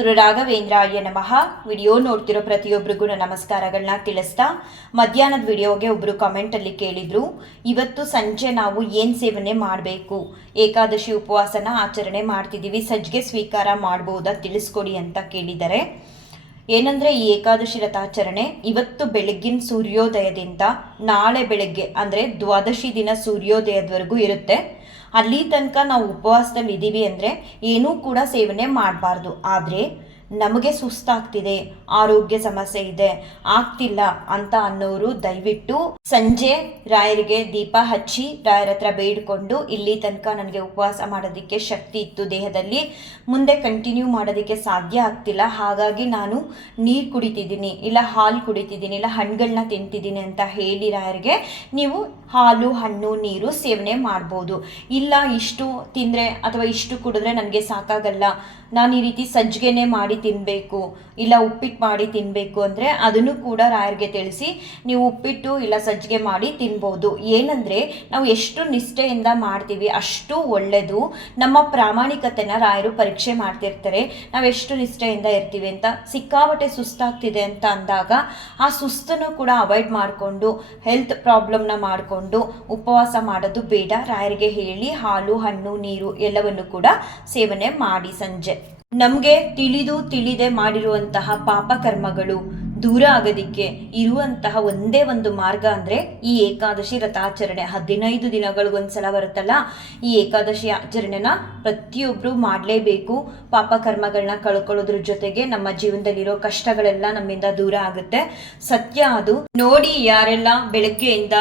ಸದ್ಗುರು ರಾಘವೇಂದ್ರಾಯ ನಮಃ. ವಿಡಿಯೋ ನೋಡ್ತಿರೋ ಪ್ರತಿಯೊಬ್ಬರಿಗೂ ನಮಸ್ಕಾರಗಳನ್ನ ತಿಳಿಸ್ತಾ, ಮಧ್ಯಾಹ್ನದ ವಿಡಿಯೋಗೆ ಒಬ್ಬರು ಕಮೆಂಟಲ್ಲಿ ಕೇಳಿದರು, ಇವತ್ತು ಸಂಜೆ ನಾವು ಏನು ಸೇವನೆ ಮಾಡಬೇಕು? ಏಕಾದಶಿ ಉಪವಾಸನ ಆಚರಣೆ ಮಾಡ್ತಿದ್ದೀವಿ ಸಜ್ಜಿಗೆ ಸ್ವೀಕಾರ ಮಾಡ್ಬೋದಾ ತಿಳಿಸ್ಕೊಡಿ ಅಂತ ಕೇಳಿದ್ದಾರೆ ಏನಂದ್ರೆ ಈ ಏಕಾದಶಿ ರಥಾಚರಣೆ ಇವತ್ತು ಬೆಳಗ್ಗಿನ ಸೂರ್ಯೋದಯದಿಂದ ನಾಳೆ ಬೆಳಗ್ಗೆ, ಅಂದರೆ ದ್ವಾದಶಿ ದಿನ ಸೂರ್ಯೋದಯದವರೆಗೂ ಇರುತ್ತೆ. ಅಲ್ಲಿ ತನಕ ನಾವು ಉಪವಾಸದಲ್ಲಿ ಇದ್ದೀವಿ ಅಂದರೆ ಏನೂ ಕೂಡ ಸೇವನೆ ಮಾಡಬಾರ್ದು. ಆದರೆ ನಮಗೆ ಸುಸ್ತಾಗ್ತಿದೆ, ಆರೋಗ್ಯ ಸಮಸ್ಯೆ ಇದೆ, ಆಗ್ತಿಲ್ಲ ಅಂತ ಅನ್ನೋರು ದಯವಿಟ್ಟು ಸಂಜೆ ರಾಯರಿಗೆ ದೀಪ ಹಚ್ಚಿ ರಾಯರ ಹತ್ರ ಬೇಡ್ಕೊಂಡು ಇಲ್ಲಿ ತನಕ ನನಗೆ ಉಪವಾಸ ಮಾಡೋದಕ್ಕೆ ಶಕ್ತಿ ಇತ್ತು ದೇಹದಲ್ಲಿ. ಮುಂದೆ ಕಂಟಿನ್ಯೂ ಮಾಡೋದಕ್ಕೆ ಸಾಧ್ಯ ಆಗ್ತಿಲ್ಲ. ಹಾಗಾಗಿ ನಾನು ನೀರು ಕುಡಿತಿದ್ದೀನಿ, ಇಲ್ಲ ಹಾಲು ಕುಡಿತಿದ್ದೀನಿ, ಇಲ್ಲ ಹಣ್ಣುಗಳನ್ನ ತಿಂತಿದ್ದೀನಿ ಅಂತ ಹೇಳಿ ರಾಯರಿಗೆ ನೀವು ಹಾಲು, ಹಣ್ಣು, ನೀರು ಸೇವನೆ ಮಾಡ್ಬೋದು. ಇಲ್ಲ ಇಷ್ಟು ತಿಂದರೆ ಅಥವಾ ಇಷ್ಟು ಕುಡಿದ್ರೆ ನನಗೆ ಸಾಕಾಗಲ್ಲ. ನಾನು ಈ ರೀತಿ ಸಜ್ಜಿಗೆನೆ ಮಾಡಿ ತಿನ್ನಬೇಕು ಇಲ್ಲ ಉಪ್ಪಿಟ್ಟು ಮಾಡಿ ತಿನ್ನಬೇಕು ಅಂದರೆ ಅದನ್ನು ಕೂಡ ರಾಯರಿಗೆ ತಿಳಿಸಿ ನೀವು ಉಪ್ಪಿಟ್ಟು ಇಲ್ಲ ಸಜ್ಜಿಗೆ ಮಾಡಿ ತಿನ್ಬೋದು. ಏನಂದರೆ ನಾವು ಎಷ್ಟು ನಿಷ್ಠೆಯಿಂದ ಮಾಡ್ತೀವಿ ಅಷ್ಟು ಒಳ್ಳೆಯದು ನಮ್ಮ ಪ್ರಾಮಾಣಿಕತೆನ ರಾಯರು ಪರೀಕ್ಷೆ ಮಾಡ್ತಿರ್ತಾರೆ. ನಾವು ಎಷ್ಟು ನಿಷ್ಠೆಯಿಂದ ಇರ್ತೀವಿ ಅಂತ ಸಿಕ್ಕಾಪಟ್ಟೆ ಸುಸ್ತಾಗ್ತಿದೆ ಅಂತ ಅಂದಾಗ ಆ ಸುಸ್ತನ್ನು ಕೂಡ ಅವಾಯ್ಡ್ ಮಾಡಿಕೊಂಡು ಹೆಲ್ತ್ ಪ್ರಾಬ್ಲಮ್ನ ಮಾಡಿಕೊಂಡು, ಉಪವಾಸ ಮಾಡೋದು ಬೇಡ. ರಾಯರಿಗೆ ಹೇಳಿ ಹಾಲು, ಹಣ್ಣು, ನೀರು ಎಲ್ಲವನ್ನು ಕೂಡ ಸೇವನೆ ಮಾಡಿ ಸಂಜೆ. ನಮಗೆ ತಿಳಿದು ತಿಳಿದೆ ಮಾಡಿರುವಂತಹ ಪಾಪ ಕರ್ಮಗಳು ದೂರ ಆಗೋದಿಕ್ಕೆ ಇರುವಂತಹ ಒಂದೇ ಒಂದು ಮಾರ್ಗ ಅಂದರೆ ಈ ಏಕಾದಶಿ ರಥಾಚರಣೆ. ಹದಿನೈದು ದಿನಗಳು ಒಂದ್ಸಲ ಬರುತ್ತಲ್ಲ, ಈ ಏಕಾದಶಿ ಆಚರಣೆನ ಪ್ರತಿಯೊಬ್ಬರು ಮಾಡಲೇಬೇಕು. ಪಾಪ ಕರ್ಮಗಳನ್ನ ಕಳ್ಕೊಳ್ಳೋದ್ರ ಜೊತೆಗೆ ನಮ್ಮ ಜೀವನದಲ್ಲಿರೋ ಕಷ್ಟಗಳೆಲ್ಲ ನಮ್ಮಿಂದ ದೂರ ಆಗುತ್ತೆ. ಸತ್ಯ ಅದು. ನೋಡಿ ಯಾರೆಲ್ಲ ಬೆಳಗ್ಗೆಯಿಂದ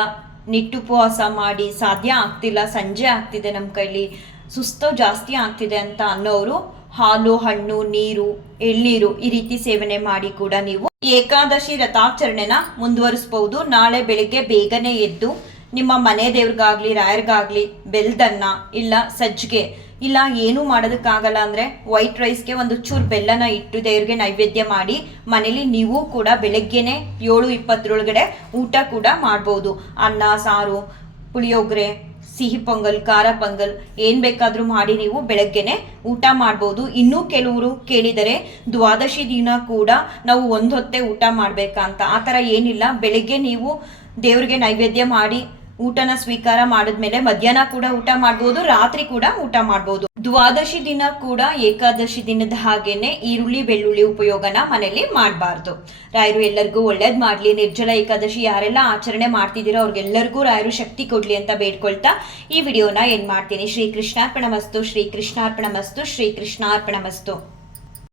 ನಿಟ್ಟುಪವಾಸ ಮಾಡಿ ಸಾಧ್ಯ ಆಗ್ತಿಲ್ಲ, ಸಂಜೆ ಆಗ್ತಿದೆ ನಮ್ಮ ಕೈಲಿ, ಸುಸ್ತು ಜಾಸ್ತಿ ಆಗ್ತಿದೆ ಅಂತ ಅನ್ನೋರು ಹಾಲು, ಹಣ್ಣು, ನೀರು, ಎಳ್ನೀರು ಈ ರೀತಿ ಸೇವನೆ ಮಾಡಿ ಕೂಡ ನೀವು ಏಕಾದಶಿ ರಥಾಚರಣೆನ ಮುಂದುವರಿಸಬಹುದು. ನಾಳೆ ಬೆಳಿಗ್ಗೆ ಬೇಗನೆ ಎದ್ದು ನಿಮ್ಮ ಮನೆ ದೇವ್ರಿಗಾಗ್ಲಿ, ರಾಯರ್ಗಾಗ್ಲಿ ಬೆಲ್ದನ್ನ ಇಲ್ಲ ಸಜ್ಜಿಗೆ ಇಲ್ಲ ಏನೂ ಮಾಡೋದಕ್ಕಾಗಲ್ಲ ಅಂದರೆ ವೈಟ್ ರೈಸ್ಗೆ ಒಂದು ಚೂರು ಬೆಲ್ಲನ ಇಟ್ಟು ದೇವ್ರಿಗೆ ನೈವೇದ್ಯ ಮಾಡಿ ಮನೇಲಿ ನೀವು ಕೂಡ ಬೆಳಗ್ಗೆನೆ ಏಳು ಇಪ್ಪತ್ತರೊಳಗಡೆ ಊಟ ಕೂಡ ಮಾಡ್ಬೋದು. ಅನ್ನ, ಸಾರು, ಪುಳಿಯೋಗರೆ ಸಿಹಿ ಪೊಂಗಲ್, ಖಾರ ಪೊಂಗಲ್ ಏನು ಬೇಕಾದರೂ ಮಾಡಿ ನೀವು ಬೆಳಗ್ಗೆನೆ ಊಟ ಮಾಡ್ಬೋದು. ಇನ್ನೂ ಕೆಲವರು ಕೇಳಿದರೆ ದ್ವಾದಶಿ ದಿನ ಕೂಡ ನಾವು ಒಂದು ಹೊತ್ತೆ ಊಟ ಮಾಡಬೇಕಂತ ಆ ಥರ ಏನಿಲ್ಲ. ಬೆಳಗ್ಗೆ ನೀವು ದೇವ್ರಿಗೆ ನೈವೇದ್ಯ ಮಾಡಿ ಊಟನ ಸ್ವೀಕಾರ ಮಾಡಿದ್ಮೇಲೆ ಮಧ್ಯಾಹ್ನ ಕೂಡ ಊಟ ಮಾಡಬಹುದು ರಾತ್ರಿ ಕೂಡ ಊಟ ಮಾಡಬಹುದು ದ್ವಾದಶಿ ದಿನ ಕೂಡ ಏಕಾದಶಿ ದಿನದ ಹಾಗೇನೆ ಈರುಳ್ಳಿ, ಬೆಳ್ಳುಳ್ಳಿ ಉಪಯೋಗನ ಮನೇಲಿ ಮಾಡಬಾರ್ದು. ರಾಯರು ಎಲ್ಲರಿಗೂ ಒಳ್ಳೇದ್ ಮಾಡ್ಲಿ, ನಿರ್ಜಲ ಏಕಾದಶಿ ಯಾರೆಲ್ಲ ಆಚರಣೆ ಮಾಡ್ತಿದ್ದೀರೋ ಅವ್ರಿಗೆಲ್ಲರಿಗೂ ರಾಯರು ಶಕ್ತಿ ಕೊಡ್ಲಿ ಅಂತ ಬೇಡ್ಕೊಳ್ತಾ ಈ ವಿಡಿಯೋನ ಏನ್ ಮಾಡ್ತೀನಿ. ಶ್ರೀ ಕೃಷ್ಣಾರ್ಪಣ ಮಸ್ತು ಶ್ರೀ ಕೃಷ್ಣಾರ್ಪಣ ಮಸ್ತು ಶ್ರೀ ಕೃಷ್ಣಾರ್ಪಣ ಮಸ್ತು